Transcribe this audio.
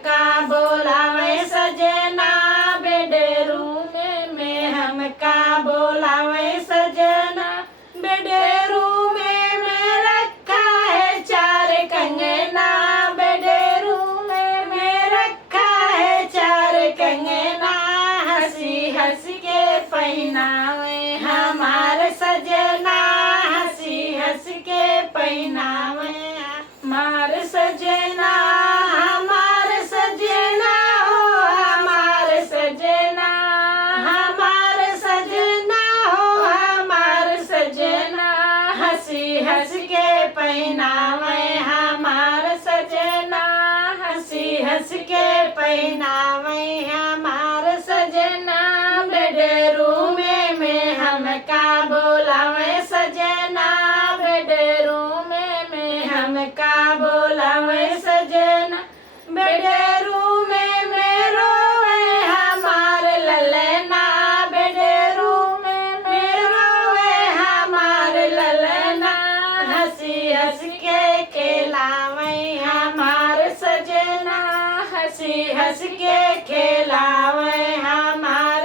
हमका बोलावे सजना, बेडरूम में हमका बोलावे सजना, बेडरूम में रखा है चार कंगना, बेडरूम में रखा है चार कंगना, हंसी हंस के पहनावे हमार सजना, हंसी हंस के पहनावे हमार सजना, हमार सजना हो हमार सजना, हमार सजना हो हमार सजना, हंसी हंस के पहनावे हमार सजना, हंसी हंस के पहनावे हमार सजना, बेडरूम में हमका बोलावे सजना, बेडरूम में हमका बोलावे सजना, बेडरूम में रोवे हमार ललना, बेडरूम में रोवे हमार ललना, हंसी हंस के खेलावे हमार सजना, हंसी हंस के खेलावे हमार